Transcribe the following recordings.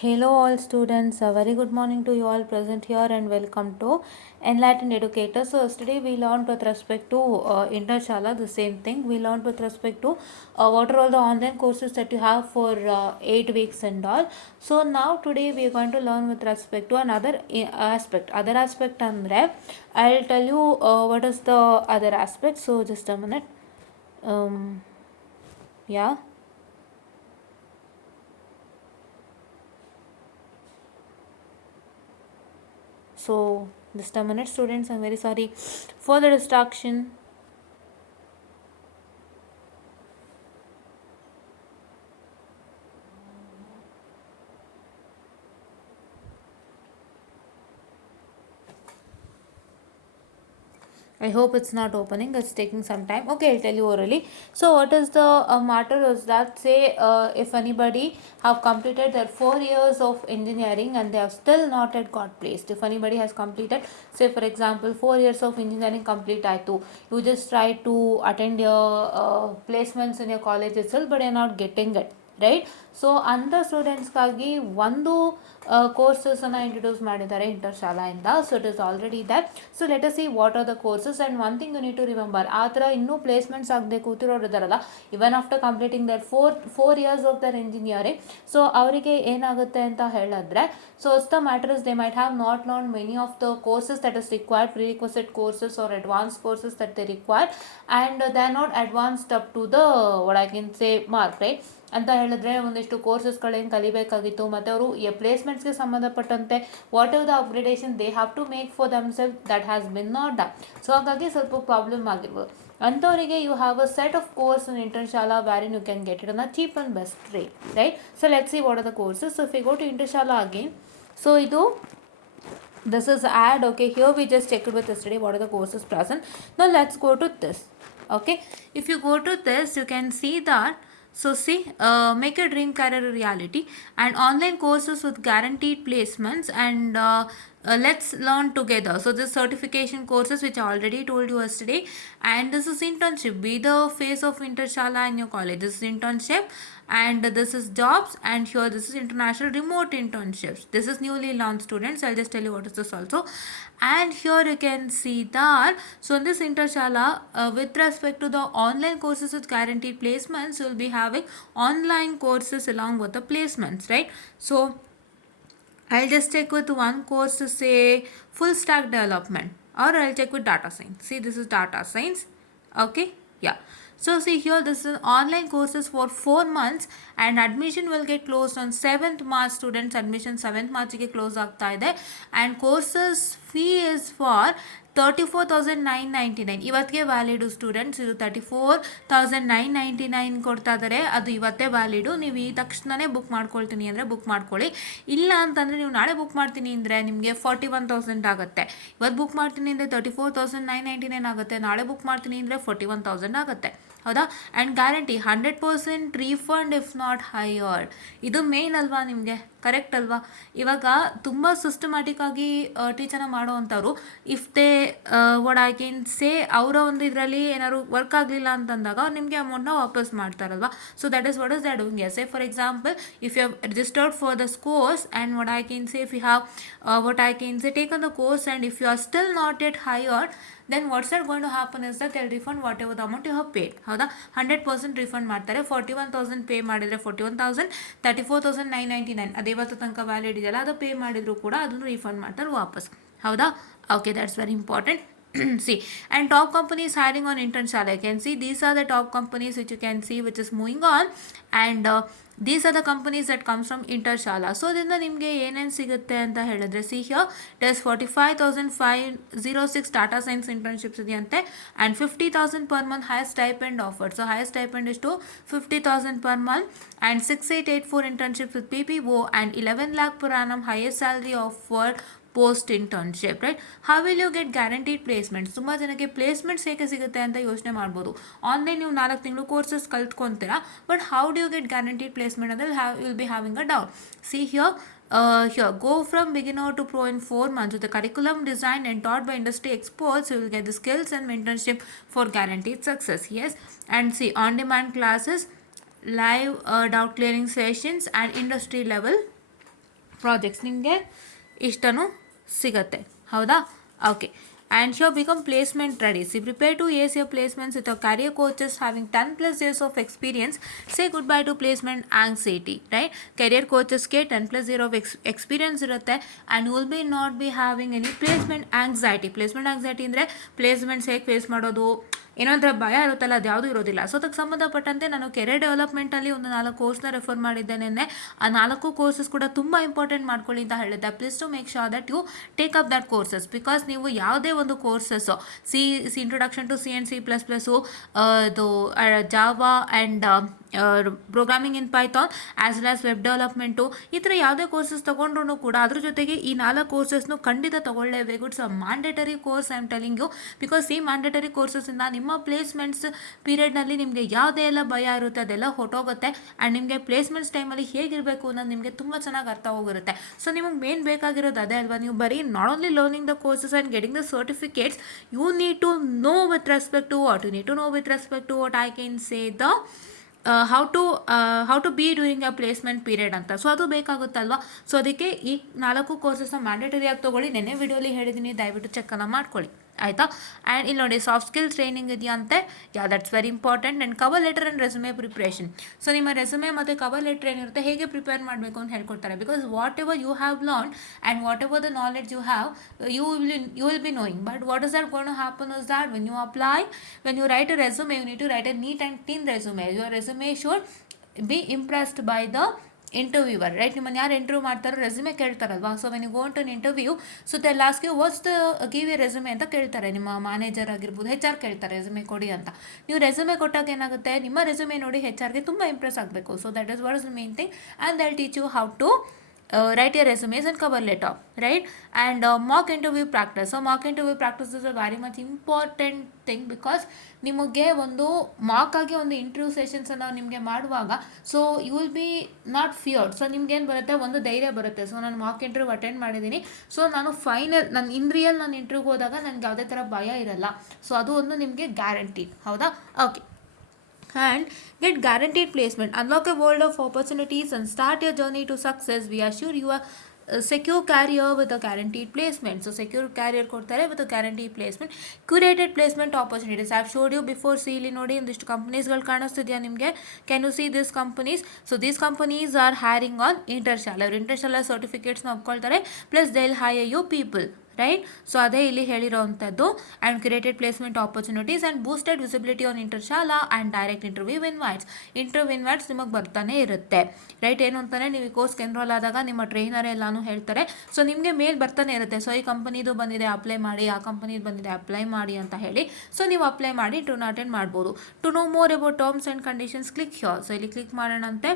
Hello, all students. A very good morning to you all present here, and welcome to Enlightened Educator. So, yesterday we learned with respect to Intershala the same thing. We learned with respect to what are all the online courses that you have for 8 weeks and all. So, now today we are going to learn with respect to another aspect. Other aspect, andre I'll tell you what is the other aspect. So, just a minute. Yeah. So, just a minute, students. I'm very sorry for the distraction. I hope it's not opening. It's taking some time. Okay, I'll tell you orally. So, what is the matter is that, say if anybody have completed their 4 years of engineering and they have still not yet got placed. If anybody has completed, say for example, 4 years of engineering complete ಆಯಿತು, you just try to attend your placements in your college itself, but you're not getting it. Right. So ಅಂಥ ಸ್ಟೂಡೆಂಟ್ಸ್ಗಾಗಿ ಒಂದು ಕೋರ್ಸಸನ್ನು introduce ಮಾಡಿದ್ದಾರೆ ಇಂಟರ್ಶಾಲಾಯಿಂದ. So it is already that. So let us see what are the courses and one thing you need to remember, ಆ ಥರ ಇನ್ನೂ placements ಆಗದೆ ಕೂತಿರೋರು ಇದ್ದಾರಲ್ಲ, even after completing their four years of their engineering. So ಅವರಿಗೆ ಏನಾಗುತ್ತೆ ಅಂತ ಹೇಳಿದ್ರೆ, so it's the matters they might have not learn many of the courses that is required, ಪ್ರಿರಿಕ್ವಿಸಿಟ್ courses are advance courses that they required, and they are not advanced up to the what I can say mark, right. ಅಂತ ಹೇಳಿದ್ರೆ ಒಂದಿಷ್ಟು ಕೋರ್ಸಸ್ಗಳೇನು ಕಲಿಬೇಕಾಗಿತ್ತು, ಮತ್ತು ಅವರು ಪ್ಲೇಸ್ಮೆಂಟ್ಸ್ಗೆ ಸಂಬಂಧಪಟ್ಟಂತೆ whatever the upgradation they have to make for themselves that has been not done. So ಹಾಗಾಗಿ ಸ್ವಲ್ಪ ಪ್ರಾಬ್ಲಮ್ ಆಗಿರ್ಬೋದು ಅಂಥವರಿಗೆ. You have a set of course in Internshala wherein you can get it on a cheap and best rate, right. So let's see what are the courses. So if you go to Internshala again, so ಇದು this is ad. Okay, here we just checked with yesterday what are the courses present. Now let's go to this. Okay, if you go to this, you can see that. So see, make your dream career a reality, and online courses with guaranteed placements, and let's learn together. So this certification courses which I already told you yesterday, and this is internship. Be the face of Intershala in your college. This is internship, and this is jobs, and here this is international remote internships. This is newly launched students. I'll just tell you what is this also. And here you can see that, so in this Intershala, with respect to the online courses with guaranteed placements, you'll be having online courses along with the placements, right? So I'll just check with one course to say full stack development, or I'll check with data science. See, this is data science. Okay, yeah. So see here, this is online courses for 4 months, and admission will get closed on 7th March. Students admission 7th March ಗೆ close ಆಗ್ತಾ ಇದೆ, and courses fee is for 34,999. ಇವತ್ತಿಗೆ ವ್ಯಾಲಿಡು students. ಇದು 34,999 ಕೊಡ್ತಾ ಇದ್ದಾರೆ. ಅದು ಇವತ್ತೇ ವ್ಯಾಲಿಡು. ನೀವು ಈ ತಕ್ಷಣವೇ ಬುಕ್ ಮಾಡ್ಕೊಳ್ತೀನಿ ಅಂದರೆ ಬುಕ್ ಮಾಡ್ಕೊಳ್ಳಿ. ಇಲ್ಲ ಅಂತಂದರೆ ನೀವು ನಾಳೆ ಬುಕ್ ಮಾಡ್ತೀನಿ ಅಂದರೆ ನಿಮಗೆ 41,000 ಆಗುತ್ತೆ. ಇವತ್ತು ಬುಕ್ ಮಾಡ್ತೀನಿ ಅಂದರೆ 34,999 ಆಗುತ್ತೆ. ನಾಳೆ ಬುಕ್ ಮಾಡ್ತೀನಿ ಅಂದರೆ 41,000 ಆಗುತ್ತೆ. ಹೌದಾ? And guarantee 100% refund if not hired. ಇದು ಮೇನ್ ಅಲ್ವಾ ನಿಮಗೆ, ಕರೆಕ್ಟ್ ಅಲ್ವಾ? ಇವಾಗ ತುಂಬ ಸಿಸ್ಟಮ್ಯಾಟಿಕ್ ಆಗಿ ಟೀಚರ್ನ ಮಾಡೋವಂಥವ್ರು, if they what I can say, ಅವರ ಒಂದು ಇದರಲ್ಲಿ ಏನಾದ್ರು ವರ್ಕ್ ಆಗಲಿಲ್ಲ ಅಂತಂದಾಗ ಅವ್ರು ನಿಮಗೆ ಅಮೌಂಟ್ನ ವಾಪಸ್ ಮಾಡ್ತಾರಲ್ವಾ. So that is what is they doing. Yes, for example, if you have registered for this course, and what I can say, if you have what I can say taken the course, and if you are still not yet hired, then what's that going to happen is that they'll refund whatever the amount you have paid. ಹೌದಾ? 100% refund ಮಾಡ್ತಾರೆ. 41,000 pay ಮಾಡಿದರೆ 41,000, 34,999 ಅದು ಇವತ್ತು ತನಕ valid ಇದೆಯಲ್ಲ, ಅದು pay ಮಾಡಿದ್ರು ಕೂಡ ಅದನ್ನು ರೀಫಂಡ್ ಮಾಡ್ತಾರೆ ವಾಪಸ್. ಹೌದಾ? Okay, that's very important. See, and top companies hiring on Intershala. You can see these are the top companies which you can see which is moving on, and these are the companies that comes from Intershala. So ಇದರಿಂದ ನಿಮಗೆ ಏನೇನು ಸಿಗುತ್ತೆ ಅಂತ ಹೇಳಿದ್ರೆ, see here there's 45,506 data science internships ಇದೆಯಂತೆ, and 50,000 per month higher stipend offered. So higher stipend is to 50,000 per month, and 6884 internships with PPO, and 11 lakh per annum highest salary offered post internship, right. How will you get guaranteed placements? ತುಂಬ ಜನಕ್ಕೆ placements ಹೇಗೆ ಸಿಗುತ್ತೆ ಅಂತ ಯೋಚನೆ ಮಾಡ್ಬೋದು. Online ನೀವು 4 ತಿಂಗಳು courses ಕಲ್ತ್ಕೊತೀರಾ, but how do you get guaranteed placement ಅಂದರೆ will be having a doubt. See here, go from beginner to pro in 4 months with the curriculum designed and taught by industry experts. You will get the skills and mentorship for guaranteed success. Yes, and see, on-demand classes, live doubt clearing sessions, and industry level projects ನಿಮಗೆ ಇಷ್ಟನೂ ಸಿಗುತ್ತೆ. ಹೌದಾ? Okay. And shall become placement ready. See, prepare to ace your placements with your career coaches having 10 plus years of experience. Say goodbye to placement anxiety, right? Career coaches ಗೆ 10 plus year of experience ಇರುತ್ತೆ, and you will be not be having any placement anxiety. Placement anxiety ಅಂದರೆ placements ಹೇಗೆ face ಮಾಡೋದು, ಏನೋಂಥರ ಭಯ ಇರುತ್ತಲ್ಲ, ಅದು ಯಾವುದೂ ಇರೋದಿಲ್ಲ. ಸೊ ಅದಕ್ಕೆ ಸಂಬಂಧಪಟ್ಟಂತೆ ನಾನು ಕೆರಿಯರ್ ಡೆವಲಪ್ಮೆಂಟಲ್ಲಿ ಒಂದು 4 ಕೋರ್ಸ್ನ ರೆಫರ್ ಮಾಡಿದ್ದೇನೆ. ಆ 4 ಕೋರ್ಸಸ್ ಕೂಡ ತುಂಬ ಇಂಪಾರ್ಟೆಂಟ್ ಮಾಡ್ಕೊಳ್ಳಿ ಅಂತ ಹೇಳಿದ್ದೆ. Please to make sure that you take up that courses, because ನೀವು ಯಾವುದೇ ಒಂದು ಕೋರ್ಸಸ್ಸು ಇಂಟ್ರೊಡಕ್ಷನ್ ಟು C++, ಇದು Java and programming in Python as well as web development, ಈ ಥರ ಯಾವುದೇ ಕೋರ್ಸಸ್ ತೊಗೊಂಡ್ರೂ ಕೂಡ ಅದ್ರ ಜೊತೆಗೆ ಈ 4 ಕೋರ್ಸಸ್ನು ಖಂಡಿತ ತೊಗೊಳ್ಳೇಬೇಕು. It's a mandatory course, I am telling you, because ಈ ಮ್ಯಾಂಡೇಟರಿ ಕೋರ್ಸಸ್ಸಿಂದ ನಿಮ್ಮ ಪ್ಲೇಸ್ಮೆಂಟ್ಸ್ ಪೀರಿಯಡ್ನಲ್ಲಿ ನಿಮಗೆ ಯಾವುದೇ ಎಲ್ಲ ಭಯ ಇರುತ್ತೆ ಅದೆಲ್ಲ ಹೊಟ್ಟೋಗುತ್ತೆ. ಆ್ಯಂಡ್ ನಿಮಗೆ ಪ್ಲೇಸ್ಮೆಂಟ್ಸ್ ಟೈಮಲ್ಲಿ ಹೇಗಿರಬೇಕು ಅನ್ನೋದು ನಿಮಗೆ ತುಂಬ ಚೆನ್ನಾಗಿ ಅರ್ಥ ಹೋಗಿರುತ್ತೆ. ಸೊ ನಿಮಗೆ ಮೇನ್ ಬೇಕಾಗಿರೋದು ಅದೇ ಅಲ್ವಾ. ನೀವು ಬರೀ not only learning the courses and getting the certificates, you need to know with respect to what, you need to know with respect to what I can say the how to be during a placement period ಅಂತ. So ಅದು ಬೇಕಾಗುತ್ತಲ್ವಾ. So ಅದಕ್ಕೆ ಈ 4 ಕೋರ್ಸಸ್ನ ಮ್ಯಾಂಡೇಟರಿಯಾಗಿ ತೊಗೊಳ್ಳಿ. ನೆನ್ನೆ ವಿಡಿಯೋಲಿ ಹೇಳಿದ್ದೀನಿ, ದಯವಿಟ್ಟು ಚೆಕ್ಕನ್ನು ಮಾಡ್ಕೊಳ್ಳಿ, ಆಯಿತಾ. ಆ್ಯಂಡ್ ಇಲ್ಲಿ ನೋಡಿ, ಸಾಫ್ಟ್ ಸ್ಕಿಲ್ ಟ್ರೈನಿಂಗ್ ಇದೆಯಂತೆ. That's very important. And cover letter and resume preparation. So ನಿಮ್ಮ ರೆಸ್ಯೂಮೆ ಮತ್ತು ಕವರ್ ಲೆಟರ್ ಏನಿರುತ್ತೆ ಹೇಗೆ ಪ್ರಿಪೇರ್ ಮಾಡಬೇಕು ಅಂತ ಹೇಳ್ಕೊಡ್ತಾರೆ. Because whatever you have learn and whatever the knowledge you have, you will be knowing. But what is that going to happen is that when you write a resume, you need to write a neat and clean resume. Your resume should be impressed by the interviewer, right? ನಿಮ್ಮನ್ನು ಯಾರು interview ಮಾಡ್ತಾರೋ resume ಕೇಳ್ತಾರಲ್ವಾ. So when you go to an interview, so they will ask you what's the give a resume ಅಂತ ಕೇಳ್ತಾರೆ. ನಿಮ್ಮ manager ಆಗಿರ್ಬೋದು, HR ಕೇಳ್ತಾರೆ resume ಕೊಡಿ ಅಂತ. ನೀವು ರೆಸ್ಯೂಮೆ ಕೊಟ್ಟಾಗ ಏನಾಗುತ್ತೆ, ನಿಮ್ಮ ರೆಸ್ಯೂಮೆ ನೋಡಿ HRಗೆ ತುಂಬ ಇಂಪ್ರೆಸ್ ಆಗಬೇಕು. So that is what is the main thing. And they will teach you how to write your resumes and cover letter, right? And mock interview practice. So mock interview practice is a very much important thing, because ನಿಮಗೆ ಒಂದು Mach ಆಗಿ ಒಂದು interview ಸೆಷನ್ಸನ್ನು ನಿಮಗೆ ಮಾಡುವಾಗ, so you will be not feared. So ನಿಮ್ಗೇನು ಬರುತ್ತೆ, ಒಂದು ಧೈರ್ಯ ಬರುತ್ತೆ. ಸೊ ನಾನು ಮಾಕ್ ಇಂಟರ್ವ್ಯೂ ಅಟೆಂಡ್ ಮಾಡಿದ್ದೀನಿ, ಸೊ ನಾನು ಇನ್ ರಿಯಲ್ ನಾನು ಇಂಟರ್ವ್ಯೂಗೆ ಹೋದಾಗ ನನಗೆ ಯಾವುದೇ ಥರ ಭಯ ಇರಲ್ಲ. ಸೊ ಅದು ಒಂದು ನಿಮಗೆ ಗ್ಯಾರಂಟಿ. ಹೌದಾ? Okay. And get guaranteed placement, unlock a world of opportunities and start your journey to success. We assure you a secure career with a guaranteed placement. So secure career ಕೊಡ್ತಾರೆ with a guaranteed placement. Curated placement opportunities, I have showed you before. See ಇಲ್ಲಿ ನೋಡಿ, ಒಂದಿಷ್ಟು ಕಂಪನೀಸ್ಗಳು ಕಾಣಿಸ್ತಿದೆಯಾ ನಿಮಗೆ? Can you see this companies? So these companies are hiring on Internshala. ಅವರು ಇಂಟರ್ಶಾಲ ಸರ್ಟಿಫಿಕೇಟ್ಸ್ನ ಒಪ್ಕೊಳ್ತಾರೆ, plus they will hire you people, right? So ಅದೇ ಇಲ್ಲಿ ಹೇಳಿರೋವಂಥದ್ದು. And created placement opportunities and boosted visibility on Internshala and direct interview invites ನಿಮಗೆ ಬರ್ತಾನೆ ಇರುತ್ತೆ, right? ಏನು ಅಂತಾನೆ, ನೀವು ಈ ಕೋರ್ಸ್ಗೆ ಎನ್ರೋಲ್ ಆದಾಗ ನಿಮ್ಮ ಟ್ರೈನರ್ ಎಲ್ಲಾನು ಹೇಳ್ತಾರೆ. ಸೊ ನಿಮಗೆ ಮೇಲ್ ಬರ್ತಾನೆ ಇರುತ್ತೆ, ಸೊ ಈ ಕಂಪನಿದು ಬಂದಿದೆ ಅಪ್ಲೈ ಮಾಡಿ, ಆ ಕಂಪನಿದು ಬಂದಿದೆ ಅಪ್ಲೈ ಮಾಡಿ ಅಂತ ಹೇಳಿ. ಸೊ ನೀವು ಅಪ್ಲೈ ಮಾಡಿ ಇಂಟರ್ವ್ಯೂನ ಅಟೆಂಡ್ ಮಾಡ್ಬೋದು. To know more about terms and conditions, click here. So ಇಲ್ಲಿ ಕ್ಲಿಕ್ ಮಾಡೋಣಂತೆ.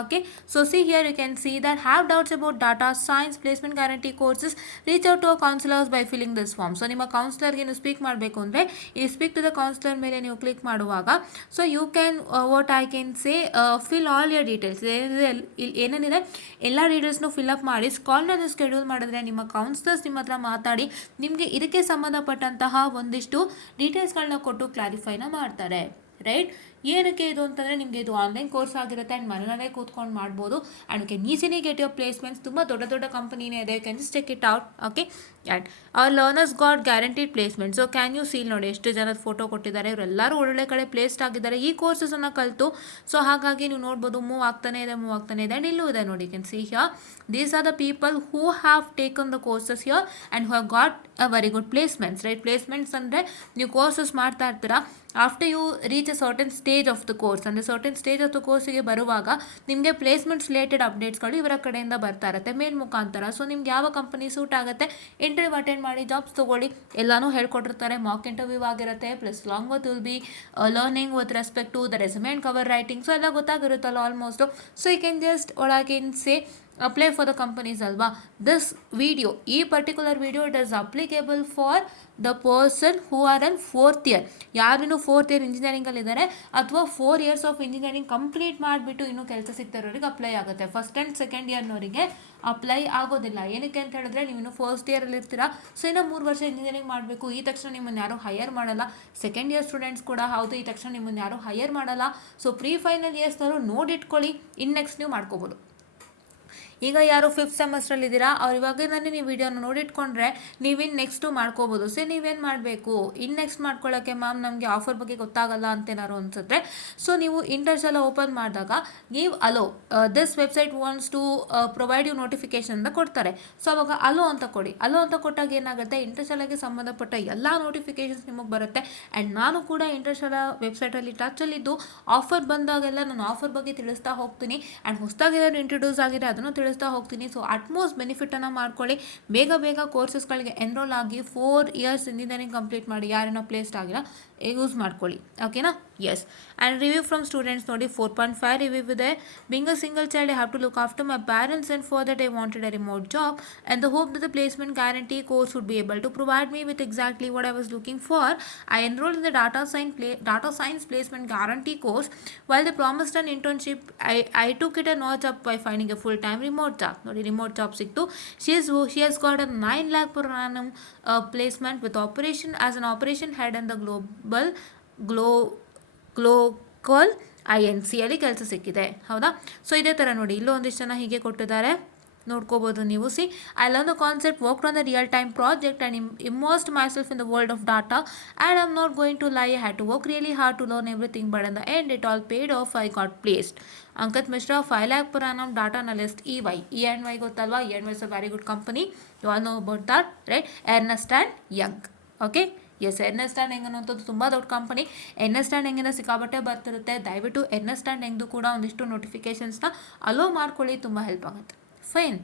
Okay, so see here, you can see that have doubts about data science placement guarantee courses, reach out to our counselors by filling this form. So ನಿಮ್ಮ ಕೌನ್ಸಿಲರ್ಗೆ ನೀವು speak ಮಾಡಬೇಕು ಅಂದರೆ ಈ speak to the counsellor ಮೇಲೆ ನೀವು click ಮಾಡುವಾಗ, so you can what I can say fill all your details. ಏನೇನಿದೆ ಎಲ್ಲ ಡೀಟೇಲ್ಸ್ನು ಫಿಲ್ಅಪ್ ಮಾಡಿ ಕಾಲ್ನ ಸ್ಕೆಡ್ಯೂಲ್ ಮಾಡಿದ್ರೆ ನಿಮ್ಮ ಕೌನ್ಸಿಲರ್ಸ್ ನಿಮ್ಮ ಹತ್ರ ಮಾತಾಡಿ ನಿಮಗೆ ಇದಕ್ಕೆ ಸಂಬಂಧಪಟ್ಟಂತಹ ಒಂದಿಷ್ಟು ಡೀಟೇಲ್ಸ್ಗಳನ್ನ ಕೊಟ್ಟು ಕ್ಲಾರಿಫೈನ ಮಾಡ್ತಾರೆ, ರೈಟ್? ಏನಕ್ಕೆ ಇದು ಅಂತಂದರೆ, ನಿಮಗೆ ಇದು ಆನ್ಲೈನ್ ಕೋರ್ಸ್ ಆಗಿರುತ್ತೆ ಆ್ಯಂಡ್ ಮನೆಯಲ್ಲೇ ಕೂತ್ಕೊಂಡು ಮಾಡ್ಬೋದು. And you can easily get your placements. ತುಂಬ ದೊಡ್ಡ ದೊಡ್ಡ ಕಂಪನಿನೇ ಇದೆ, you can just check it out. Okay. And our learners got guaranteed placement. So can you see ನೋಡಿ ಎಷ್ಟು ಜನದ ಫೋಟೋ ಕೊಟ್ಟಿದ್ದಾರೆ, ಇವರೆಲ್ಲರೂ ಒಳ್ಳೆ ಕಡೆ ಪ್ಲೇಸ್ಡ್ ಆಗಿದ್ದಾರೆ ಈ ಕೋರ್ಸಸನ್ನು ಕಲಿತು. ಸೊ ಹಾಗಾಗಿ ನೀವು ನೋಡ್ಬೋದು ಮೂವ್ ಆಗ್ತಾನೆ ಇದೆ. ಆ್ಯಂಡ್ ಇಲ್ಲೂ ಇದೆ ನೋಡಿ, can see here these are the people who have taken the courses here and who have got a very good placements, right? Placements ಅಂದರೆ ನೀವು ಕೋರ್ಸಸ್ ಮಾಡ್ತಾ ಇರ್ತೀರಾ, after you reach a certain stage of the course, ಅಂದರೆ certain stage of the ಕೋರ್ಸಿಗೆ ಬರುವಾಗ ನಿಮಗೆ placements related ಅಪ್ಡೇಟ್ಸ್ಗಳು ಇವರ ಕಡೆಯಿಂದ ಬರ್ತಾ ಇರುತ್ತೆ ಮೇಲ್ ಮುಖಾಂತರ. ಸೊ ನಿಮ್ಗೆ ಯಾವ ಕಂಪನಿ ಸೂಟ್ ಆಗುತ್ತೆ, ಇಂಟರ್ವ್ಯೂ ಅಟೆಂಡ್ ಮಾಡಿ, ಜಾಬ್ಸ್ ತೊಗೊಳ್ಳಿ, ಎಲ್ಲನೂ ಹೇಳ್ಕೊಟ್ಟಿರ್ತಾರೆ. ಮಾಕ್ ಇಂಟರ್ವ್ಯೂ ಆಗಿರುತ್ತೆ, plus long with will be learning with respect to the resume and cover writing. So ಎಲ್ಲ ಗೊತ್ತಾಗಿರುತ್ತಲ್ಲ almost. So you can just what I can say apply for the companies ಅಲ್ವಾ. This video, ಈ particular video it is applicable for the person who are on 4th year. ಯಾರಿನ್ನೂ 4th year ಇಂಜಿನಿಯರಿಂಗಲ್ಲಿದ್ದಾರೆ ಅಥವಾ 4 years of engineering complete ಮಾಡಿಬಿಟ್ಟು ಇನ್ನೂ ಕೆಲಸ ಸಿಗ್ತಿರೋರಿಗೆ apply ಆಗುತ್ತೆ. First and second ಇಯರ್ನವರಿಗೆ apply ಆಗೋದಿಲ್ಲ. ಏನಕ್ಕೆ ಅಂತ ಹೇಳಿದ್ರೆ, ನೀವು ಇನ್ನೂ 1st ಇಯರಲ್ಲಿ ಇರ್ತೀರಾ, ಸೊ ಇನ್ನೂ 3 ವರ್ಷ ಇಂಜಿನಿಯರಿಂಗ್ ಮಾಡಬೇಕು. ಈ ತಕ್ಷಣ ನಿಮ್ಮನ್ನು ಯಾರೂ ಹೈಯರ್ ಮಾಡಲ್ಲ. ಸೆಕೆಂಡ್ ಇಯರ್ ಸ್ಟೂಡೆಂಟ್ಸ್ ಕೂಡ ಹೌದು, ಈ ತಕ್ಷಣ ನಿಮ್ಮನ್ನು ಯಾರೂ ಹೈಯರ್ ಮಾಡಲ್ಲ. ಸೊ ಪ್ರೀ ಫೈನಲ್ ಇಯರ್ಸ್ನವರು ನೋಡಿಟ್ಕೊಳ್ಳಿ, ನೆಕ್ಸ್ಟ್ ನೀವು ಮಾಡ್ಕೋಬೋದು. ಈಗ ಯಾರು 5th ಸೆಮಿಸ್ಟ್ರಲ್ಲಿ ಇದ್ದೀರಾ ಅವ್ರು ಇವಾಗಿಂದನೇ ನೀವು ವಿಡಿಯೋನ ನೋಡಿಟ್ಕೊಂಡ್ರೆ ನೀವಿನ್ನು ನೆಕ್ಸ್ಟು ಮಾಡ್ಕೋಬೋದು. ಸೊ ನೀವೇನು ಮಾಡಬೇಕು, ಇನ್ನು ನೆಕ್ಸ್ಟ್ ಮಾಡ್ಕೊಳ್ಳೋಕ್ಕೆ ಮ್ಯಾಮ್ ನಮಗೆ ಆಫರ್ ಬಗ್ಗೆ ಗೊತ್ತಾಗಲ್ಲ ಅಂತೇನಾರು ಅನ್ಸಿದ್ರೆ, ಸೊ ನೀವು ಇಂಟರ್ಸ್ ಎಲ್ಲ ಓಪನ್ ಮಾಡಿದಾಗ ನೀವು allow this website wants to provide you notification ಅಂತ ಕೊಡ್ತಾರೆ. ಸೊ ಅವಾಗ ಅಲೋ ಅಂತ ಕೊಡಿ. ಅಲೋ ಅಂತ ಕೊಟ್ಟಾಗ ಏನಾಗುತ್ತೆ, ಇಂಟರ್ಶಾಲಾಗೆ ಸಂಬಂಧಪಟ್ಟ ಎಲ್ಲ ನೋಟಿಫಿಕೇಶನ್ಸ್ ನಿಮಗೆ ಬರುತ್ತೆ. ಆ್ಯಂಡ್ ನಾನು ಕೂಡ ಇಂಟರ್ಶಾಲಾ ವೆಬ್ಸೈಟಲ್ಲಿ ಟಚಲ್ಲಿದ್ದು ಆಫರ್ ಬಂದಾಗೆಲ್ಲ ನಾನು ಆಫರ್ ಬಗ್ಗೆ ತಿಳಿಸ್ತಾ ಹೋಗ್ತೀನಿ. ಆ್ಯಂಡ್ ಹೊಸದಾಗಿ ಏನಾದ್ರು ಇಂಟ್ರೊಡ್ಯೂಸ್ ಆಗಿದೆ ಅದನ್ನು ತಿಳಿಸ್ತಾ ಹೋಗ್ತೀನಿ. ಸೊ ಅಟ್ಮೋಸ್ಟ್ ಬೆನಿಫಿಟನ್ನು ಮಾಡ್ಕೊಳ್ಳಿ. ಬೇಗ ಬೇಗ ಕೋರ್ಸಸ್ಗಳಿಗೆ ಎನ್ರೋಲ್ ಆಗಿ 4 ಇಯರ್ಸ್ ಇಂಜಿನಿಯರಿಂಗ್ ಕಂಪ್ಲೀಟ್ ಮಾಡಿ. ಯಾರೇನೋ ಪ್ಲೇಸ್ಡ್ ಆಗಿಲ್ಲ, ಯೂಸ್ ಮಾಡ್ಕೊಳ್ಳಿ. ಓಕೆನಾ? Yes. And review from students ನೋಡಿ 4.5 ರಿವ್ಯೂ ಇದೆ. Being a single child I have to look after my parents and for that I wanted a remote job and the hope that the placement guarantee course would be able to provide me with exactly what I was looking for. I enrolled in the data science placement guarantee course. While they promised an internship, I took it a notch up by finding a full-time remote job. ನೋಡಿ remote job ಸಿಕ್ತು. She has got a 9 lakh per annum placement with operation as an operation head in the global INC ಅಲ್ಲಿ ಕೆಲಸ ಸಿಕ್ಕಿದೆ. ಹೌದಾ? So ಇದೇ ಥರ ನೋಡಿ ಇಲ್ಲೂ ಒಂದಿಷ್ಟು ಜನ ಹೀಗೆ ಕೊಟ್ಟಿದ್ದಾರೆ, ನೋಡ್ಕೋಬೋದು ನೀವು. C I learn the concept, worked on the real time project and immersed myself in the world of data, and I'm not going to lie, I had to work really hard to learn everything, but in the end it all paid off. I got placed. Ankit Mishra, 5 lakh per annum data analyst, EY. E&Y ಗೊತ್ತಲ್ವಾ? E&Y is a very good company, you all know about that, right? Ernst and Young. Okay, yes. Ernst and Young ಅನ್ನೋಂಥದ್ದು ತುಂಬ ದೊಡ್ಡ company. Ernest and ಯಂಗಿಂದ ಸಿಕ್ಕಾಬಟ್ಟೆ ಬರ್ತಿರುತ್ತೆ. ದಯವಿಟ್ಟು Ernest and ಯಂಗ್ದು ಕೂಡ ಒಂದಿಷ್ಟು ನೋಟಿಫಿಕೇಷನ್ಸ್ನ hello ಮಾಡ್ಕೊಳ್ಳಿ, ತುಂಬ ಹೆಲ್ಪ್ ಆಗುತ್ತೆ. ಫೈನ್.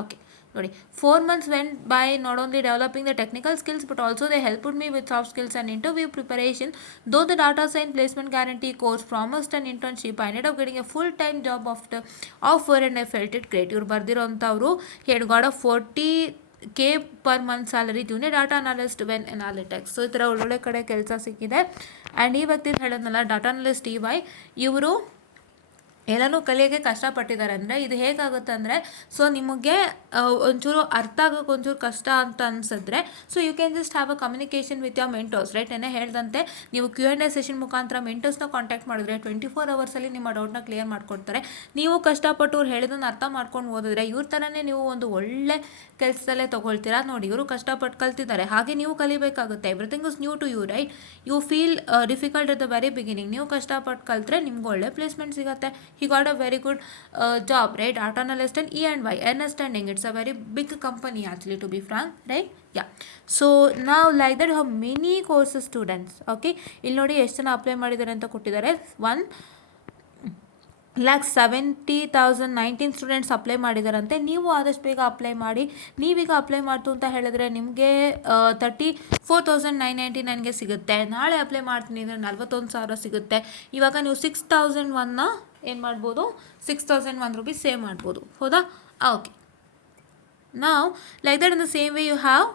ಓಕೆ ನೋಡಿ, 4 months went by not only developing the technical skills but also they helped me with soft skills and interview preparation. Though the data science placement guarantee course promised an internship, I ended up getting a full-time job after offer and I felt it great. ಇವ್ರು ಬರ್ದಿರೋಂಥವ್ರು had got a 40K per month salary, junior data analyst when analytics. So ಈ ಥರ ಒಳ್ಳೊಳ್ಳೆ ಕಡೆ ಕೆಲಸ ಸಿಕ್ಕಿದೆ. And ಈ ವ್ಯಕ್ತಿ ಹೇಳಿದ್ನಲ್ಲ ಡಾಟಾ ಅನಲಿಸ್ಟ್ EY, ಇವರು ಎಲ್ಲನೂ ಕಲಿಯೋಕ್ಕೆ ಕಷ್ಟಪಟ್ಟಿದ್ದಾರೆ. ಅಂದರೆ ಇದು ಹೇಗಾಗುತ್ತೆ ಅಂದರೆ, ಸೊ ನಿಮಗೆ ಒಂಚೂರು ಅರ್ಥ ಆಗೋಕ್ಕೆ ಒಂಚೂರು ಕಷ್ಟ ಅಂತ ಅನಿಸಿದ್ರೆ, so you can just have a communication with your mentors, right? ಏನೇ ಹೇಳ್ದಂತೆ ನೀವು Q&A ಸೆಷನ್ ಮುಖಾಂತರ ಮೆಂಟರ್ಸ್ನ ಕಾಂಟ್ಯಾಕ್ಟ್ ಮಾಡಿದ್ರೆ 24 ಅವರ್ಸಲ್ಲಿ ನಿಮ್ಮ ಡೌಟ್ನ ಕ್ಲಿಯರ್ ಮಾಡ್ಕೊಡ್ತಾರೆ. ನೀವು ಕಷ್ಟಪಟ್ಟು ಅವ್ರು ಹೇಳಿದ್ದನ್ನು ಅರ್ಥ ಮಾಡ್ಕೊಂಡು ಓದಿದ್ರೆ ಇವ್ರ ಥರನೇ ನೀವು ಒಂದು ಒಳ್ಳೆ ಕೆಲಸದಲ್ಲೇ ತೊಗೊಳ್ತೀರಾ. ನೋಡಿ, ಇವರು ಕಷ್ಟಪಟ್ಟು ಕಲ್ತಿದ್ದಾರೆ, ಹಾಗೆ ನೀವು ಕಲಿಬೇಕಾಗುತ್ತೆ. Everything is new to you, right? You feel difficult at the very beginning. ನೀವು ಕಷ್ಟಪಟ್ಟು ಕಲ್ತ್ರೆ ನಿಮ್ಗೆ ಒಳ್ಳೆ ಪ್ಲೇಸ್ಮೆಂಟ್ ಸಿಗುತ್ತೆ. He got a very good job, right? Data analyst and E&Y, Ernst and Young. It's a very big company actually, to be frank, right? Yeah. So now like that you have many courses students. Okay, ಇಲ್ಲಿ ನೋಡಿ ಎಷ್ಟು ಜನ apply ಮಾಡಿದ್ದಾರೆ ಅಂತ ಕೊಟ್ಟಿದ್ದಾರೆ. 1,70,019 students apply ಮಾಡಿದಾರಂತೆ. ನೀವು ಆದಷ್ಟು ಬೇಗ ಅಪ್ಲೈ ಮಾಡಿ. ನೀವೀಗ ಅಪ್ಲೈ ಮಾಡ್ತು ಅಂತ ಹೇಳಿದ್ರೆ ನಿಮಗೆ 34,999ಗೆ ಸಿಗುತ್ತೆ. ನಾಳೆ ಅಪ್ಲೈ ಮಾಡ್ತೀನಿ ಅಂದರೆ 41,000 ಸಿಗುತ್ತೆ. ಇವಾಗ ನೀವು 6,001ನ ಏನು ಮಾಡ್ಬೋದು, 6,001 ರೂಪೀಸ್ ಸೇವ್ ಮಾಡ್ಬೋದು. ಹೌದಾ? ಓಕೆ. ನಾವು like that in the same way you have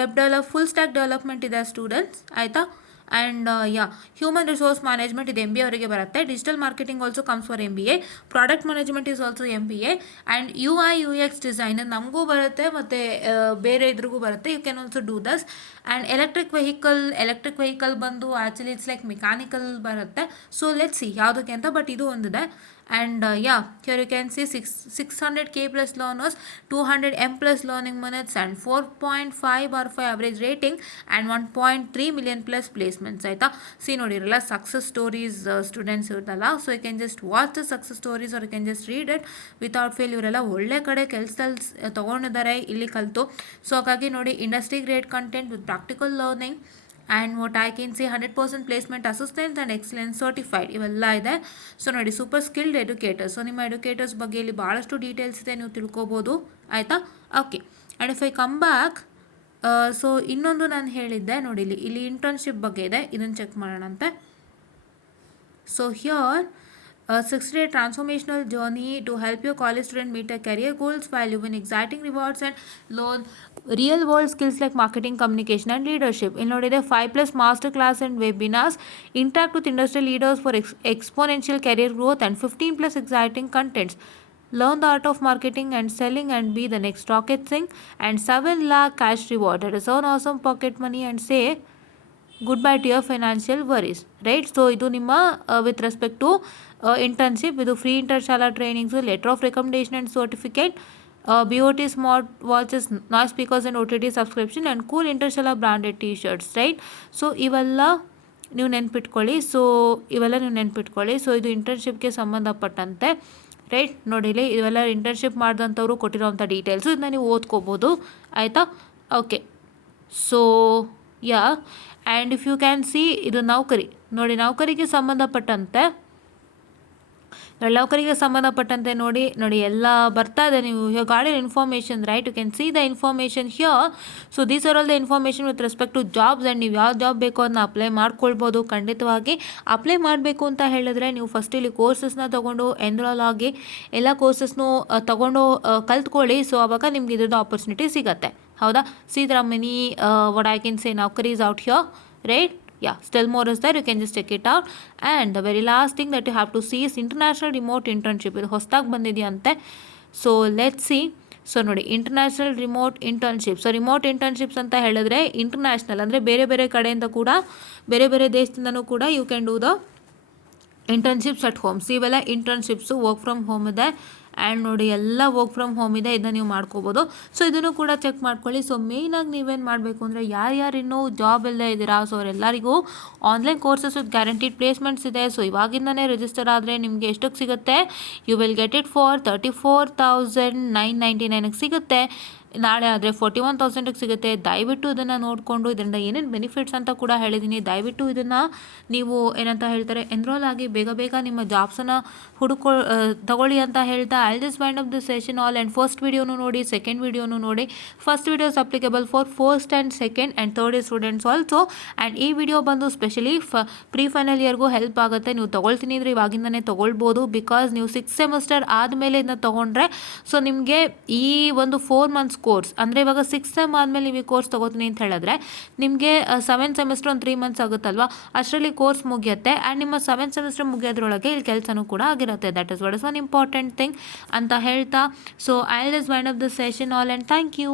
web full stack development ಇದೆ ಸ್ಟೂಡೆಂಟ್ಸ್, ಆಯಿತಾ? ಆ್ಯಂಡ್ ಹ್ಯೂಮನ್ ರಿಸೋರ್ಸ್ ಮ್ಯಾನೇಜ್ಮೆಂಟ್ ಇದು MBA ಅವರಿಗೆ ಬರುತ್ತೆ. Digital marketing also comes for MBA. Product management is also MBA. And UI UX design ನಮಗೂ ಬರುತ್ತೆ ಮತ್ತು ಬೇರೆ ಇದ್ರಿಗೂ ಬರುತ್ತೆ. You can also do thus. And electric vehicle ಬಂದು ಆ್ಯಕ್ಚುಲಿ ಇಟ್ಸ್ ಲೈಕ್ ಮೆಕ್ಯಾನಿಕಲ್ ಬರುತ್ತೆ. ಸೊ ಲೆಟ್ಸ್ ಸಿ ಯಾವುದಕ್ಕೆ ಅಂತ, ಬಟ್ ಇದು ಒಂದಿದೆ. And here you can see 600K plus learners, 200 M plus learning minutes and 4.5 or 5 average rating and 1.3 million plus placements. ಆಯಿತಾ? See ನೋಡಿರಲ್ಲ success stories students ಇರ್ತಲ್ಲ. So you can just watch the success stories or you can just read it without fail. ಇವರೆಲ್ಲ ಒಳ್ಳೆ ಕಡೆ ಕೆಲಸದಲ್ಲಿ ತೊಗೊಂಡಿದ್ದಾರೆ ಇಲ್ಲಿ ಕಲಿತು. So ಹಾಗಾಗಿ ನೋಡಿ, industry grade content with practical learning and what I can see 100% placement assistant and excellence certified ಇವೆಲ್ಲ ಇದೆ. ಸೊ ನೋಡಿ, ಸೂಪರ್ ಸ್ಕಿಲ್ಡ್ ಎಡ್ಯುಕೇಟರ್ಸ್. ಸೊ ನಿಮ್ಮ ಎಡ್ಯುಕೇಟರ್ಸ್ ಬಗ್ಗೆ ಇಲ್ಲಿ ಭಾಳಷ್ಟು ಡೀಟೇಲ್ಸ್ ಇದೆ, ನೀವು ತಿಳ್ಕೊಬೋದು. ಆಯಿತಾ? Okay. And if I come back, so ಇನ್ನೊಂದು ನಾನು ಹೇಳಿದ್ದೆ ನೋಡಿ, ಇಲ್ಲಿ ಇಂಟರ್ನ್ಶಿಪ್ ಬಗ್ಗೆ ಇದೆ, ಇದನ್ನು ಚೆಕ್ ಮಾಡೋಣಂತೆ. So here 60-day transformational journey to help your college student meet their career goals while you win exciting rewards and learn real world skills like marketing, communication and leadership. In ನೋಡಿದೆ 5+ master class and webinars, interact with industry leaders for exponential career growth and 15+ exciting contents. Learn the art of marketing and selling and be the next Rocket Singh, and 7 lakh cash reward. That is earn awesome pocket money and say good bye to your financial worries, right. So ಇದು ನಿಮ್ಮ with respect to internship, ಇದು free Internshala trainings, letter of recommendation and certificate, BOT smart watches, noise speakers and OTT subscription and cool Internshala branded T-shirts, right. So ಇವೆಲ್ಲ ನೀವು ನೆನ್ಪಿಟ್ಕೊಳ್ಳಿ. So ಇದು ಇಂಟರ್ನ್ಶಿಪ್ಗೆ ಸಂಬಂಧಪಟ್ಟಂತೆ, right. ನೋಡಿಲಿ, ಇವೆಲ್ಲ ಇಂಟರ್ನ್ಶಿಪ್ ಮಾಡಿದಂಥವ್ರು ಕೊಟ್ಟಿರೋವಂಥ ಡೀಟೇಲ್ಸು, ಇದನ್ನ ನೀವು ಓದ್ಕೋಬೋದು, ಆಯಿತಾ. Okay, so yeah, and if you can see, ಇದು ನೌಕರಿ ನೋಡಿ, ನೌಕರಿಗೆ ಸಂಬಂಧಪಟ್ಟಂತೆ ನೋಡಿ ಎಲ್ಲ ಬರ್ತಾ ಇದೆ. ನೀವು you got information, right. You can see the information here. So these are all the information with respect to jobs. And ನೀವು ಯಾವ ಜಾಬ್ ಬೇಕೋ ಅದನ್ನ ಅಪ್ಲೈ ಮಾಡ್ಕೊಳ್ಬೋದು. ಖಂಡಿತವಾಗಿ ಅಪ್ಲೈ ಮಾಡಬೇಕು ಅಂತ ಹೇಳಿದ್ರೆ ನೀವು ಫಸ್ಟ್ ಇಲ್ಲಿ ಕೋರ್ಸಸ್ನ ತೊಗೊಂಡು ಎನ್ರೋಲ್ ಆಗಿ ಎಲ್ಲ ಕೋರ್ಸಸ್ನು ತೊಗೊಂಡು ಕಲ್ತ್ಕೊಳ್ಳಿ. ಸೊ ಆವಾಗ ನಿಮ್ಗೆ ಇದ್ರದ್ದು ಆಪರ್ಚುನಿಟಿ ಸಿಗುತ್ತೆ, ಹೌದಾ. See there are many what I can say ನೌಕರೀಸ್ out here, right. Yeah, still more is there, you can just check it out. And the very last thing that you have to see is international remote internship. ಇದು ಹೊಸದಾಗಿ ಬಂದಿದೆಯಂತೆ. So let's see. So ನೋಡಿ, international remote internship. So remote internships ಅಂತ ಹೇಳಿದ್ರೆ international ಅಂದರೆ ಬೇರೆ ಬೇರೆ ಕಡೆಯಿಂದ ಕೂಡ, ಬೇರೆ ಬೇರೆ ದೇಶದಿಂದನೂ ಕೂಡ you can do the internships at home. So ಇವೆಲ್ಲ ಇಂಟರ್ನ್ಶಿಪ್ಸು ವರ್ಕ್ ಫ್ರಮ್ ಹೋಮ್ ಇದೆ. ಆ್ಯಂಡ್ ನೋಡಿ, ಎಲ್ಲ ವರ್ಕ್ ಫ್ರಮ್ ಹೋಮ್ ಇದೆ, ಇದನ್ನ ನೀವು ಮಾಡ್ಕೋಬೋದು. ಸೊ ಇದನ್ನು ಕೂಡ ಚೆಕ್ ಮಾಡ್ಕೊಳ್ಳಿ. ಸೊ ಮೇಯ್ನಾಗಿ ನೀವೇನು ಮಾಡಬೇಕು ಅಂದರೆ, ಯಾರ್ಯಾರು ಇನ್ನೂ ಜಾಬ್ ಇಲ್ಲದೆ ಇದ್ದೀರಾ, ಸೊ ಅವರೆಲ್ಲರಿಗೂ online courses with guaranteed placements ಇದೆ. ಸೊ ಇವಾಗಿಂದನೇ ರಿಜಿಸ್ಟರ್ ಆದರೆ ನಿಮಗೆ ಎಷ್ಟಕ್ಕೆ ಸಿಗುತ್ತೆ, you will get it for 34,999 ಸಿಗುತ್ತೆ. ನಾಳೆ ಆದರೆ 41,000 ಸಿಗುತ್ತೆ. ದಯವಿಟ್ಟು ಇದನ್ನು ನೋಡಿಕೊಂಡು ಇದರಿಂದ ಏನೇನು ಬೆನಿಫಿಟ್ಸ್ ಅಂತ ಕೂಡ ಹೇಳಿದ್ದೀನಿ. ದಯವಿಟ್ಟು ಇದನ್ನು ನೀವು ಏನಂತ ಹೇಳ್ತಾರೆ, ಎನ್ರೋಲ್ ಆಗಿ ಬೇಗ ಬೇಗ ನಿಮ್ಮ ಜಾಬ್ಸನ್ನು ತಗೊಳ್ಳಿ ಅಂತ ಹೇಳ್ತಾ, I just wind up the session all. And first ವೀಡಿಯೋನು ನೋಡಿ, ಸೆಕೆಂಡ್ ವೀಡಿಯೋನು ನೋಡಿ. First videos applicable for first and second and third year students also. And ಈ ವಿಡಿಯೋ ಬಂದು ಸ್ಪೆಷಲಿ ಪ್ರೀ ಫೈನಲ್ ಇಯರ್ಗೂ ಹೆಲ್ಪ್ ಆಗುತ್ತೆ. ನೀವು ತೊಗೊಳ್ತೀನಿ ಅಂದರೆ ಇವಾಗಿಂದನೇ ತೊಗೊಳ್ಬೋದು. ಬಿಕಾಸ್ ನೀವು 6th ಸೆಮಿಸ್ಟರ್ ಆದಮೇಲೆ ಇದನ್ನ ತೊಗೊಂಡ್ರೆ, ಸೊ ನಿಮಗೆ ಈ ಒಂದು 4 months ಕೋರ್ಸ್ ಅಂದರೆ, ಇವಾಗ 6th ಸೆಮ್ ಆದಮೇಲೆ ನೀವು ಈ ಕೋರ್ಸ್ ತೊಗೋತೀನಿ ಅಂತ ಹೇಳಿದ್ರೆ ನಿಮಗೆ 7th ಸೆಮಿಸ್ಟರ್ ಒಂದು 3 months ಆಗುತ್ತಲ್ವಾ, ಅಷ್ಟರಲ್ಲಿ ಕೋರ್ಸ್ ಮುಗಿಯುತ್ತೆ. ಆ್ಯಂಡ್ ನಿಮ್ಮ 7th ಸೆಮಿಸ್ಟರ್ ಮುಗಿಯೋದ್ರೊಳಗೆ ಇಲ್ಲಿ ಕೆಲಸನೂ ಕೂಡ ಆಗಿರುತ್ತೆ. That is what is one important thing ಅಂತ ಹೇಳ್ತಾ, so I will just wind up the session all and thank you.